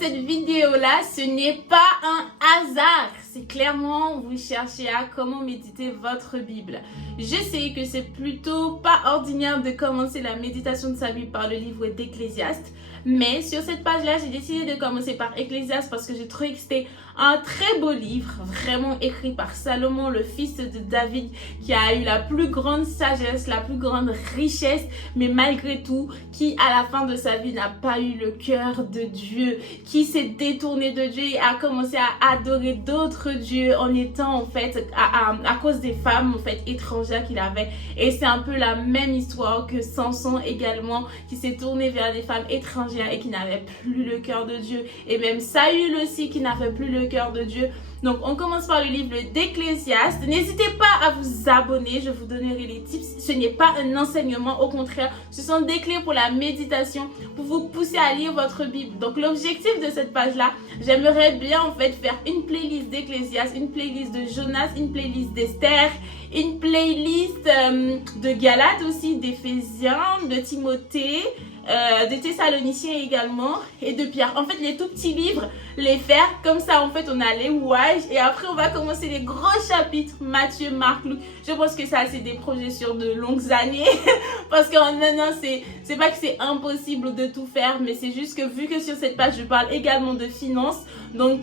cette vidéo-là, ce n'est pas un hasard. C'est clairement, vous cherchez à comment méditer votre Bible. Je sais que c'est plutôt pas ordinaire de commencer la méditation de sa Bible par le livre d'Ecclésiaste. Mais sur cette page-là, j'ai décidé de commencer par Ecclésiaste parce que j'ai trouvé que c'était un très beau livre, vraiment écrit par Salomon, le fils de David, qui a eu la plus grande sagesse, la plus grande richesse, mais malgré tout, qui à la fin de sa vie n'a pas eu le cœur de Dieu, qui s'est détourné de Dieu et a commencé à adorer d'autres dieux en étant en fait, à cause des femmes en fait étrangères qu'il avait. Et c'est un peu la même histoire que Samson également, qui s'est tourné vers des femmes étrangères et qui n'avait plus le cœur de Dieu, et même Saül aussi qui n'avait plus le cœur de Dieu. Donc on commence par le livre d'Ecclésiaste. N'hésitez pas à vous abonner, je vous donnerai les tips. Ce n'est pas un enseignement, au contraire, ce sont des clés pour la méditation, pour vous pousser à lire votre Bible. Donc l'objectif de cette page-là, j'aimerais bien en fait faire une playlist d'Ecclésiaste, une playlist de Jonas, une playlist d'Esther, une playlist de Galates aussi, d'Éphésiens, de Timothée, de Thessaloniciens également, et de Pierre. En fait, les tout petits livres, les faire comme ça, en fait, on a les ouages, et après, on va commencer les gros chapitres, Matthieu, Marc, Luc. Je pense que ça, c'est des projets sur de longues années, parce qu'en un an, c'est pas que c'est impossible de tout faire, mais c'est juste que vu que sur cette page, je parle également de finances, donc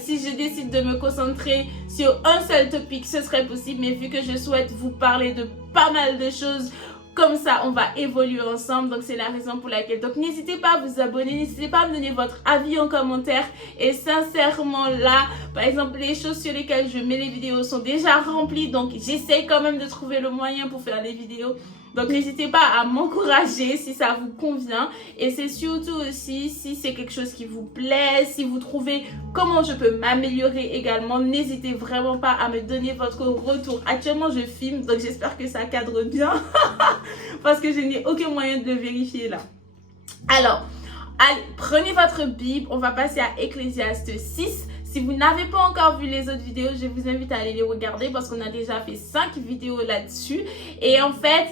si je décide de me concentrer sur un seul topic, ce serait possible, mais vu que je souhaite vous parler de pas mal de choses, comme ça, on va évoluer ensemble. Donc, c'est la raison pour laquelle. Donc, n'hésitez pas à vous abonner. N'hésitez pas à me donner votre avis en commentaire. Et sincèrement, là, par exemple, les choses sur lesquelles je mets les vidéos sont déjà remplies. Donc, j'essaie quand même de trouver le moyen pour faire les vidéos. Donc, n'hésitez pas à m'encourager si ça vous convient. Et c'est surtout aussi, si c'est quelque chose qui vous plaît, si vous trouvez comment je peux m'améliorer également, n'hésitez vraiment pas à me donner votre retour. Actuellement, je filme, donc j'espère que ça cadre bien. Parce que je n'ai aucun moyen de le vérifier là. Alors, allez, prenez votre Bible. On va passer à Ecclésiaste 6. Si vous n'avez pas encore vu les autres vidéos, je vous invite à aller les regarder parce qu'on a déjà fait 5 vidéos là-dessus. Et en fait,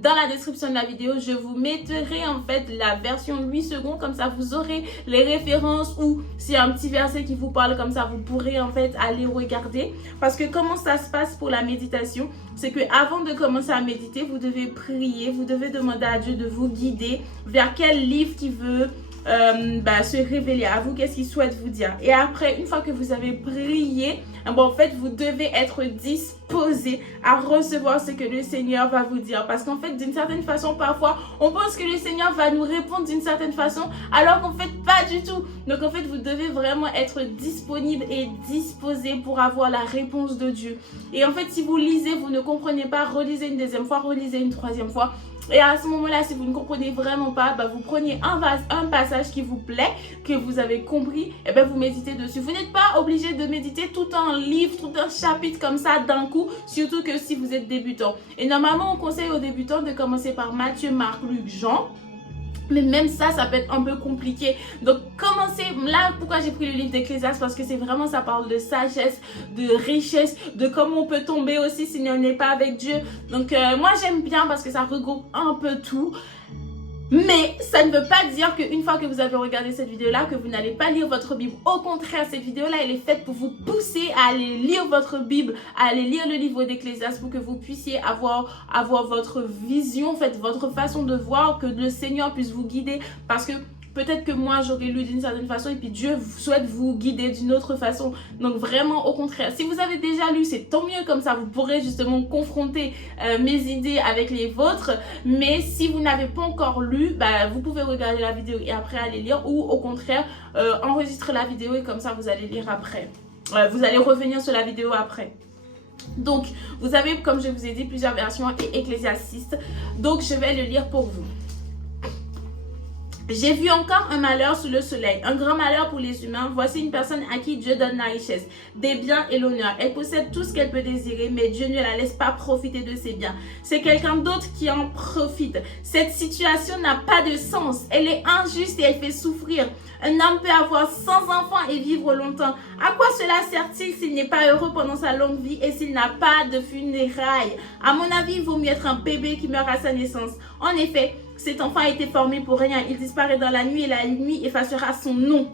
dans la description de la vidéo, je vous mettrai en fait la version 8 secondes. Comme ça, vous aurez les références ou s'il y a un petit verset qui vous parle comme ça, vous pourrez en fait aller regarder. Parce que comment ça se passe pour la méditation? C'est que avant de commencer à méditer, vous devez prier, vous devez demander à Dieu de vous guider vers quel livre qu'il veut se révéler à vous, qu'est-ce qu'il souhaite vous dire. Et après, une fois que vous avez prié, en fait, vous devez être disposé à recevoir ce que le Seigneur va vous dire. Parce qu'en fait, d'une certaine façon, parfois, on pense que le Seigneur va nous répondre d'une certaine façon, alors qu'en fait, pas du tout. Donc, en fait, vous devez vraiment être disponible et disposé pour avoir la réponse de Dieu. Et en fait, si vous lisez, vous ne comprenez pas, relisez une deuxième fois, relisez une troisième fois. Et à ce moment-là, si vous ne comprenez vraiment pas, vous prenez un passage qui vous plaît, que vous avez compris, et vous méditez dessus. Vous n'êtes pas obligé de méditer tout un livre, tout un chapitre comme ça d'un coup, surtout que si vous êtes débutant. Et normalement, on conseille aux débutants de commencer par Matthieu, Marc, Luc, Jean. Mais même ça, ça peut être un peu compliqué. Donc, commencez. Là, pourquoi j'ai pris le livre d'Ecclésiaste? Parce que c'est vraiment, ça parle de sagesse, de richesse, de comment on peut tomber aussi si on n'est pas avec Dieu. Donc, moi, j'aime bien parce que ça regroupe un peu tout. Mais ça ne veut pas dire qu'une fois que vous avez regardé cette vidéo-là, que vous n'allez pas lire votre Bible. Au contraire, cette vidéo-là, elle est faite pour vous pousser à aller lire votre Bible, à aller lire le livre d'Ecclésiaste pour que vous puissiez avoir votre vision, en fait, votre façon de voir, que le Seigneur puisse vous guider. Parce que peut-être que moi, j'aurais lu d'une certaine façon et puis Dieu souhaite vous guider d'une autre façon. Donc vraiment, au contraire, si vous avez déjà lu, c'est tant mieux, comme ça, vous pourrez justement confronter mes idées avec les vôtres. Mais si vous n'avez pas encore lu, vous pouvez regarder la vidéo et après aller lire. Ou au contraire, enregistrer la vidéo et comme ça, vous allez lire après. Vous allez revenir sur la vidéo après. Donc, vous avez, comme je vous ai dit, plusieurs versions et Ecclésiaste 6. Donc, je vais le lire pour vous. J'ai vu encore un malheur sous le soleil, un grand malheur pour les humains. Voici une personne à qui Dieu donne la richesse, des biens et l'honneur. Elle possède tout ce qu'elle peut désirer, mais Dieu ne la laisse pas profiter de ses biens. C'est quelqu'un d'autre qui en profite. Cette situation n'a pas de sens. Elle est injuste et elle fait souffrir. Un homme peut avoir 100 enfants et vivre longtemps. À quoi cela sert-il s'il n'est pas heureux pendant sa longue vie et s'il n'a pas de funérailles? À mon avis, il vaut mieux être un bébé qui meurt à sa naissance. En effet, Cet enfant a été formé pour rien. Il disparaît dans la nuit et la nuit effacera son nom.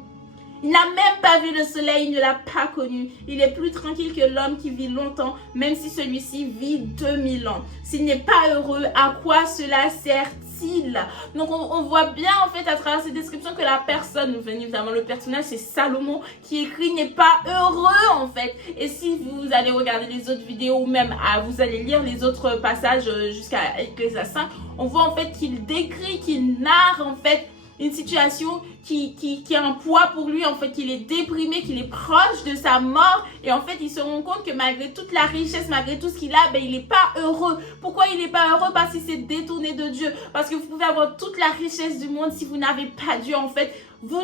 Il n'a même pas vu le soleil, il ne l'a pas connu. Il est plus tranquille que l'homme qui vit longtemps, même si celui-ci vit 2000 ans. S'il n'est pas heureux, à quoi cela sert-il? Donc on voit bien en fait à travers ces descriptions que la personne, évidemment le personnage c'est Salomon qui écrit, n'est pas heureux en fait. Et si vous allez regarder les autres vidéos ou même vous allez lire les autres passages jusqu'à Ecclésiaste 5, on voit en fait qu'il décrit, qu'il narre en fait une situation qui a un poids pour lui, en fait, qu'il est déprimé, qu'il est proche de sa mort. Et en fait, il se rend compte que malgré toute la richesse, malgré tout ce qu'il a, ben, il n'est pas heureux. Pourquoi il n'est pas heureux? Parce qu'il s'est détourné de Dieu. Parce que vous pouvez avoir toute la richesse du monde, si vous n'avez pas Dieu, en fait, vous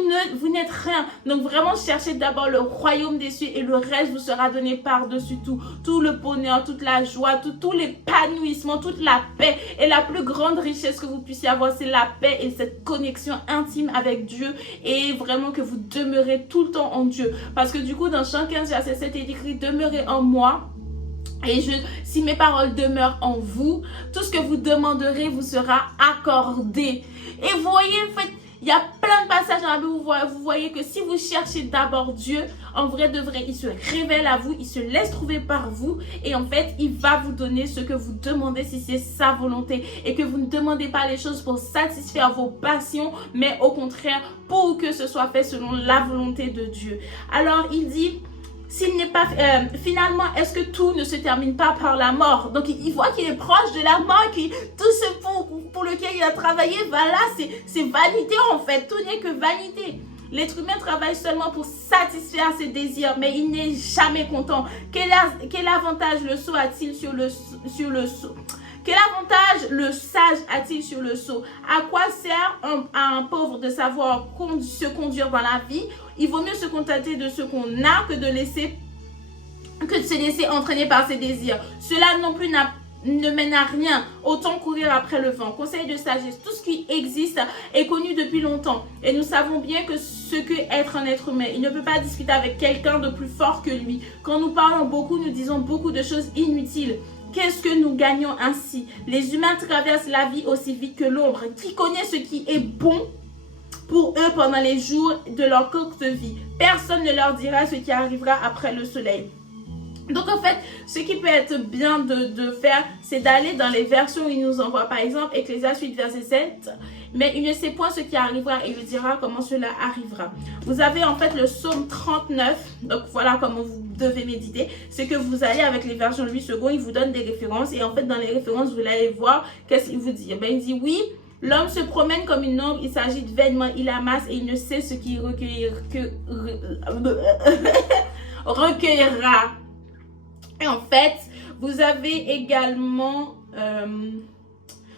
n'êtes rien. Donc vraiment, cherchez d'abord le royaume des cieux et le reste vous sera donné par-dessus tout. Tout le bonheur, toute la joie, tout l'épanouissement, toute la paix. Et la plus grande richesse que vous puissiez avoir, c'est la paix et cette connexion intime avec Dieu. Et vraiment que vous demeurez tout le temps en Dieu. Parce que du coup, dans Jean 15, verset 7, il est écrit, demeurez en moi. Et si mes paroles demeurent en vous, tout ce que vous demanderez vous sera accordé. Et vous voyez, en fait, il y a plein de passages dans la Bible où vous voyez que si vous cherchez d'abord Dieu, en vrai de vrai, il se révèle à vous, il se laisse trouver par vous et en fait, il va vous donner ce que vous demandez si c'est sa volonté et que vous ne demandez pas les choses pour satisfaire vos passions, mais au contraire, pour que ce soit fait selon la volonté de Dieu. Alors, il dit... S'il n'est pas, finalement, est-ce que tout ne se termine pas par la mort? Donc, il voit qu'il est proche de la mort, que tout ce pour lequel il a travaillé, voilà, c'est vanité en fait. Tout n'est que vanité. L'être humain travaille seulement pour satisfaire ses désirs, mais il n'est jamais content. Quel avantage le sot a-t-il sur le sot? Quel avantage le sage a-t-il sur le sot? À quoi sert à un pauvre de savoir se conduire dans la vie? Il vaut mieux se contenter de ce qu'on a que de se laisser entraîner par ses désirs. Cela non plus ne mène à rien. Autant courir après le vent. Conseil de sagesse. Tout ce qui existe est connu depuis longtemps. Et nous savons bien que ce qu'est être un être humain. Il ne peut pas discuter avec quelqu'un de plus fort que lui. Quand nous parlons beaucoup, nous disons beaucoup de choses inutiles. Qu'est-ce que nous gagnons ainsi? Les humains traversent la vie aussi vite que l'ombre. Qui connaît ce qui est bon pour eux pendant les jours de leur courte vie? Personne ne leur dira ce qui arrivera après le soleil. Donc en fait, ce qui peut être bien de faire, c'est d'aller dans les versions où il nous envoie. Par exemple, Ecclésiaste 8, verset 7. Mais il ne sait point ce qui arrivera et il dira comment cela arrivera. Vous avez en fait le psaume 39. Donc voilà comment vous devez méditer. C'est que vous allez avec les versions 8 secondes, il vous donne des références. Et en fait, dans les références, vous allez voir qu'est-ce qu'il vous dit. Ben, il dit oui. L'homme se promène comme une ombre, il s'agite vainement, il amasse et il ne sait ce qu'il recueillera. Et en fait, vous avez également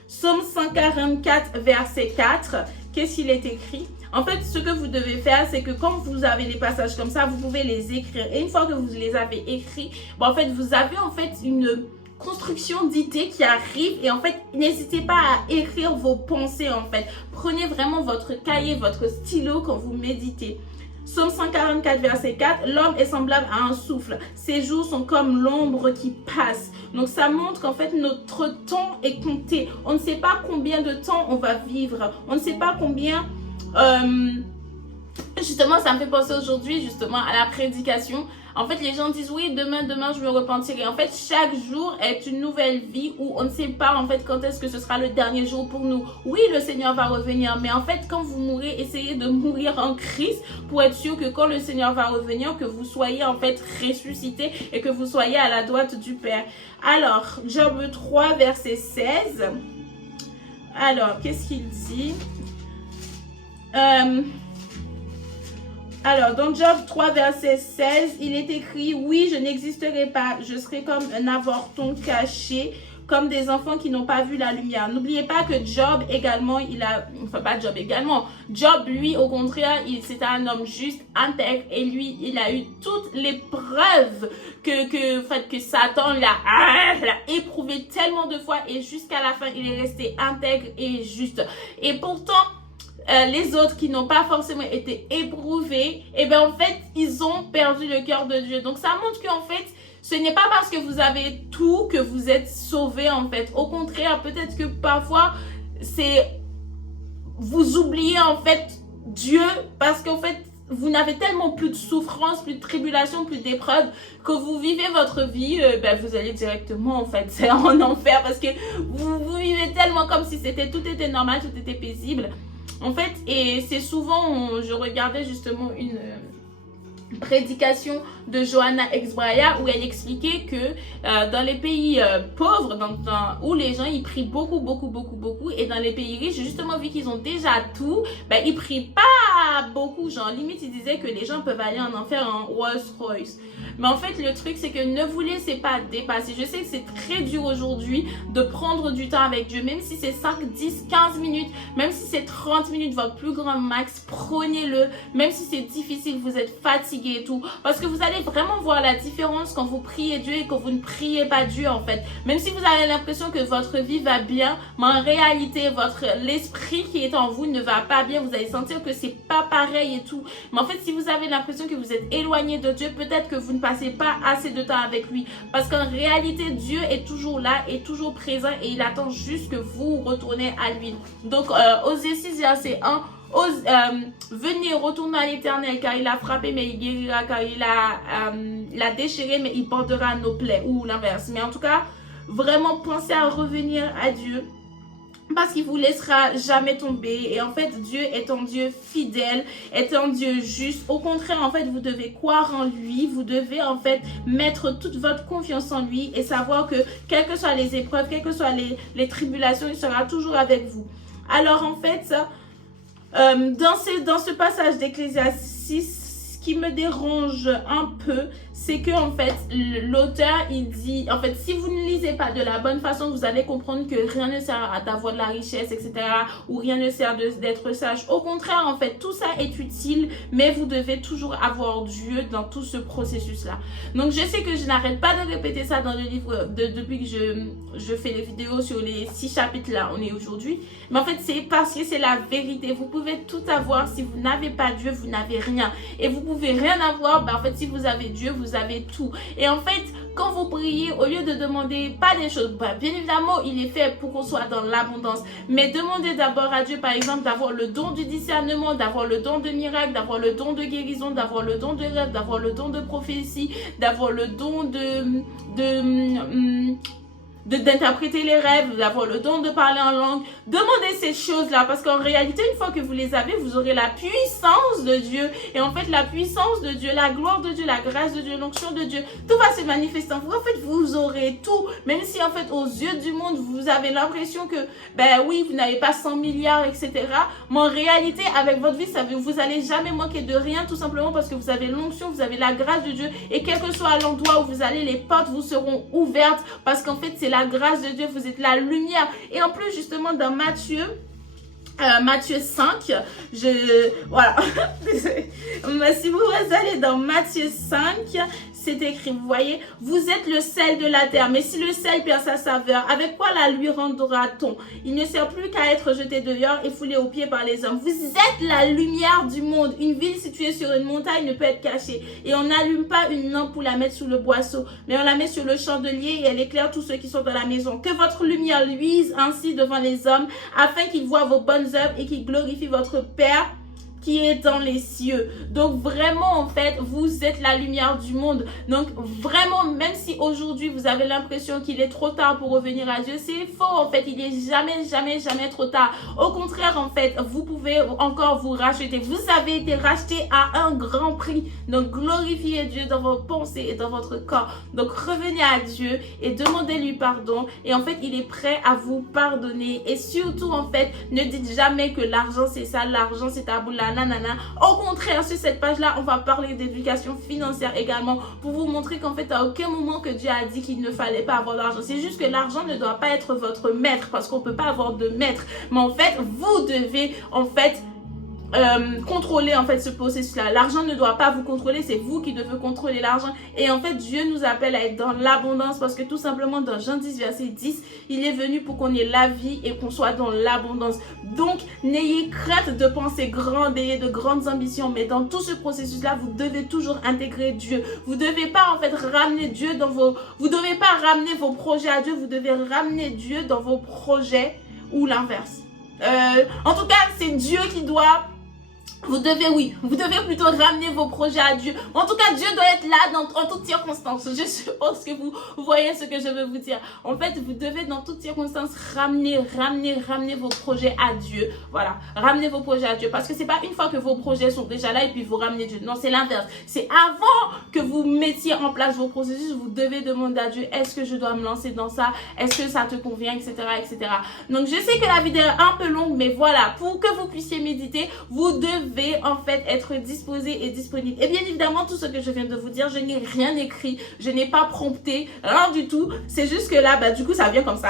Psaume 144, verset 4. Qu'est-ce qu'il est écrit? En fait, ce que vous devez faire, c'est que quand vous avez des passages comme ça, vous pouvez les écrire. Et une fois que vous les avez écrits, bon, en fait, vous avez en fait une construction d'idées qui arrive et en fait n'hésitez pas à écrire vos pensées en fait. Prenez vraiment votre cahier, votre stylo quand vous méditez. Psaume 144 verset 4, l'homme est semblable à un souffle, ses jours sont comme l'ombre qui passe. Donc ça montre qu'en fait notre temps est compté. On ne sait pas combien de temps on va vivre, on ne sait pas combien... Justement, ça me fait penser aujourd'hui justement à la prédication. En fait, les gens disent oui, demain, je me repentirai. En fait, chaque jour est une nouvelle vie où on ne sait pas en fait quand est-ce que ce sera le dernier jour pour nous. Oui, le Seigneur va revenir, mais en fait, quand vous mourrez, essayez de mourir en Christ pour être sûr que quand le Seigneur va revenir, que vous soyez en fait ressuscité et que vous soyez à la droite du Père. Alors, Job 3, verset 16. Alors, qu'est-ce qu'il dit? Alors, dans Job 3, verset 16, il est écrit « Oui, je n'existerai pas, je serai comme un avorton caché, comme des enfants qui n'ont pas vu la lumière. » N'oubliez pas que Job également, Job, lui, au contraire, c'était un homme juste, intègre, et lui, il a eu toutes les preuves que Satan l'a éprouvé tellement de fois, et jusqu'à la fin, il est resté intègre et juste. Et pourtant, les autres qui n'ont pas forcément été éprouvés, et bien en fait, ils ont perdu le cœur de Dieu. Donc ça montre qu'en fait, ce n'est pas parce que vous avez tout que vous êtes sauvés en fait. Au contraire, peut-être que parfois, c'est vous oubliez en fait Dieu parce qu'en fait, vous n'avez tellement plus de souffrance, plus de tribulation, plus d'épreuves que vous vivez votre vie, vous allez directement en fait en enfer parce que vous vivez tellement comme si tout était normal, tout était paisible. En fait, et c'est souvent, je regardais justement une prédication de Johanna Exbraya où elle expliquait que dans les pays pauvres, où les gens ils prient beaucoup et dans les pays riches, justement vu qu'ils ont déjà tout, ils prient pas beaucoup, genre limite ils disaient que les gens peuvent aller en enfer en Rolls Royce. Mais en fait le truc c'est que ne vous laissez pas dépasser. Je sais que c'est très dur aujourd'hui de prendre du temps avec Dieu, même si c'est 5, 10, 15 minutes, même si c'est 30 minutes, votre plus grand max, prenez-le, même si c'est difficile, vous êtes fatigué et tout, parce que vous allez vraiment voir la différence quand vous priez Dieu et quand vous ne priez pas Dieu en fait. Même si vous avez l'impression que votre vie va bien, mais en réalité l'esprit qui est en vous ne va pas bien, vous allez sentir que c'est pas pareil et tout. Mais en fait si vous avez l'impression que vous êtes éloigné de Dieu, peut-être que vous ne passez pas assez de temps avec lui, parce qu'en réalité Dieu est toujours là, est toujours présent et il attend juste que vous retournez à lui. Donc Osée 6 verset 1, venez, retournons à l'Éternel, car il a frappé mais il guérira, car il a déchiré mais il portera nos plaies, ou l'inverse. Mais en tout cas, vraiment pensez à revenir à Dieu, parce qu'il vous laissera jamais tomber. Et en fait Dieu est un Dieu fidèle, est un Dieu juste. Au contraire en fait vous devez croire en lui, vous devez en fait mettre toute votre confiance en lui et savoir que quelles que soient les épreuves, quelles que soient les tribulations, il sera toujours avec vous. Alors en fait dans ce passage d'Ecclésiaste 6, ce qui me dérange un peu, c'est que en fait l'auteur il dit, en fait si vous ne lisez pas de la bonne façon, vous allez comprendre que rien ne sert d'avoir de la richesse, etc., ou rien ne sert d'être sage. Au contraire en fait tout ça est utile, mais vous devez toujours avoir Dieu dans tout ce processus là. Donc je sais que je n'arrête pas de répéter ça dans le livre depuis que je fais les vidéos sur les 6 chapitres là on est aujourd'hui, mais en fait c'est parce que c'est la vérité. Vous pouvez tout avoir, si vous n'avez pas Dieu vous n'avez rien, et vous pouvez rien avoir, en fait si vous avez Dieu vous avez tout. Et en fait quand vous priez, au lieu de demander pas des choses, bien évidemment il est fait pour qu'on soit dans l'abondance, mais demandez d'abord à Dieu par exemple d'avoir le don du discernement, d'avoir le don de miracle, d'avoir le don de guérison, d'avoir le don de rêve, d'avoir le don de prophétie, d'avoir le don d'interpréter les rêves, d'avoir le don de parler en langue. Demandez ces choses-là, parce qu'en réalité, une fois que vous les avez, vous aurez la puissance de Dieu. Et en fait, la puissance de Dieu, la gloire de Dieu, la grâce de Dieu, l'onction de Dieu, tout va se manifester en vous. En fait, vous aurez tout. Même si, en fait, aux yeux du monde, vous avez l'impression que, oui, vous n'avez pas 100 milliards, etc. Mais en réalité, avec votre vie, vous n'allez jamais manquer de rien, tout simplement parce que vous avez l'onction, vous avez la grâce de Dieu. Et quel que soit l'endroit où vous allez, les portes vous seront ouvertes, parce qu'en fait, c'est la grâce de Dieu, vous êtes la lumière. Et en plus, justement, dans Matthieu 5, voilà. Si vous allez dans Matthieu 5, c'est écrit, vous voyez, vous êtes le sel de la terre, mais si le sel perd sa saveur, avec quoi la lui rendra-t-on? Il ne sert plus qu'à être jeté dehors et foulé aux pieds par les hommes. Vous êtes la lumière du monde. Une ville située sur une montagne ne peut être cachée. Et on n'allume pas une lampe pour la mettre sous le boisseau, mais on la met sur le chandelier et elle éclaire tous ceux qui sont dans la maison. Que votre lumière luise ainsi devant les hommes, afin qu'ils voient vos bonnes œuvres et qu'ils glorifient votre Père qui est dans les cieux. Donc vraiment en fait vous êtes la lumière du monde. Donc vraiment, même si aujourd'hui vous avez l'impression qu'il est trop tard pour revenir à Dieu, c'est faux. En fait il est jamais trop tard. Au contraire en fait vous pouvez encore vous racheter. Vous avez été racheté à un grand prix. Donc glorifiez Dieu dans vos pensées et dans votre corps. Donc revenez à Dieu et demandez-lui pardon, et en fait il est prêt à vous pardonner. Et surtout en fait ne dites jamais que l'argent c'est ça, l'argent c'est tabou, nanana. Au contraire, sur cette page-là, on va parler d'éducation financière également, pour vous montrer qu'en fait, à aucun moment que Dieu a dit qu'il ne fallait pas avoir d'argent. C'est juste que l'argent ne doit pas être votre maître, parce qu'on ne peut pas avoir de maître. Mais en fait, vous devez en fait contrôler en fait ce processus là. L'argent ne doit pas vous contrôler, c'est vous qui devez contrôler l'argent. Et en fait Dieu nous appelle à être dans l'abondance, parce que tout simplement dans Jean 10 verset 10, il est venu pour qu'on ait la vie et qu'on soit dans l'abondance. Donc n'ayez crainte de penser grand, d'ayez de grandes ambitions, mais dans tout ce processus là vous devez toujours intégrer Dieu. Vous devez pas en fait ramener Dieu dans vous devez pas ramener vos projets à Dieu, vous devez ramener Dieu dans vos projets, ou l'inverse. En tout cas, c'est Dieu qui doit... Vous devez plutôt ramener vos projets à Dieu. En tout cas, Dieu doit être là en toutes circonstances. Je suppose que vous voyez ce que je veux vous dire. En fait, vous devez dans toutes circonstances ramener vos projets à Dieu. Voilà, ramenez vos projets à Dieu. Parce que c'est pas une fois que vos projets sont déjà là et puis vous ramenez Dieu. Non, c'est l'inverse. C'est avant que vous mettiez en place vos processus, vous devez demander à Dieu, est-ce que je dois me lancer dans ça? Est-ce que ça te convient, etc., etc. Donc, je sais que la vidéo est un peu longue, mais voilà, pour que vous puissiez méditer, vous devez en fait être disposé et disponible. Et bien évidemment, tout ce que je viens de vous dire, je n'ai rien écrit, je n'ai pas prompté, rien du tout. C'est juste que là, du coup, ça vient comme ça.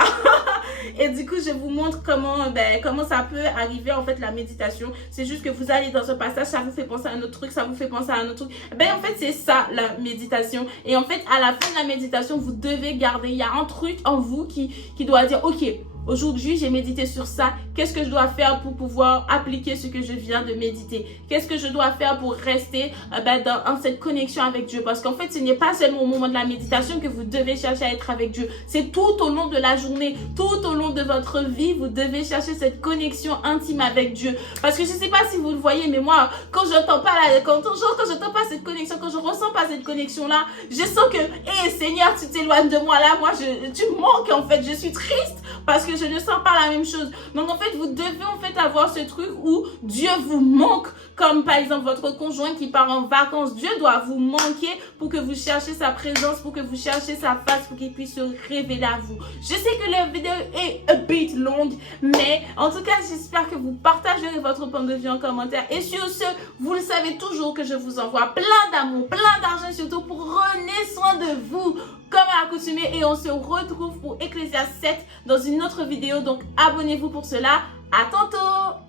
Et du coup, je vous montre comment ça peut arriver en fait la méditation. C'est juste que vous allez dans un passage, ça vous fait penser à un autre truc, ça vous fait penser à un autre truc. En fait, c'est ça la méditation. Et en fait, à la fin de la méditation, vous devez garder, il y a un truc en vous qui doit dire, ok, aujourd'hui, j'ai médité sur ça. Qu'est-ce que je dois faire pour pouvoir appliquer ce que je viens de méditer? Qu'est-ce que je dois faire pour rester dans cette connexion avec Dieu? Parce qu'en fait, ce n'est pas seulement au moment de la méditation que vous devez chercher à être avec Dieu. C'est tout au long de la journée, tout au long de votre vie, vous devez chercher cette connexion intime avec Dieu. Parce que je ne sais pas si vous le voyez, mais moi, quand j'entends pas cette connexion, quand je ressens pas cette connexion-là, je sens que, Seigneur, tu t'éloignes de moi là. Moi, tu me manques en fait. Je suis triste parce que je ne sens pas la même chose. Donc en fait, vous devez en fait avoir ce truc où Dieu vous manque, comme par exemple votre conjoint qui part en vacances. Dieu doit vous manquer pour que vous cherchiez sa présence, pour que vous cherchiez sa face, pour qu'il puisse se révéler à vous. Je sais que la vidéo est un bit longue, mais en tout cas, j'espère que vous partagerez votre point de vue en commentaire. Et sur ce, vous le savez toujours que je vous envoie plein d'amour, plein d'argent surtout, pour prenez soin de vous comme à l'accoutumée, et on se retrouve pour Ecclésiaste 7 dans une autre vidéo. Donc abonnez-vous pour cela. À tantôt.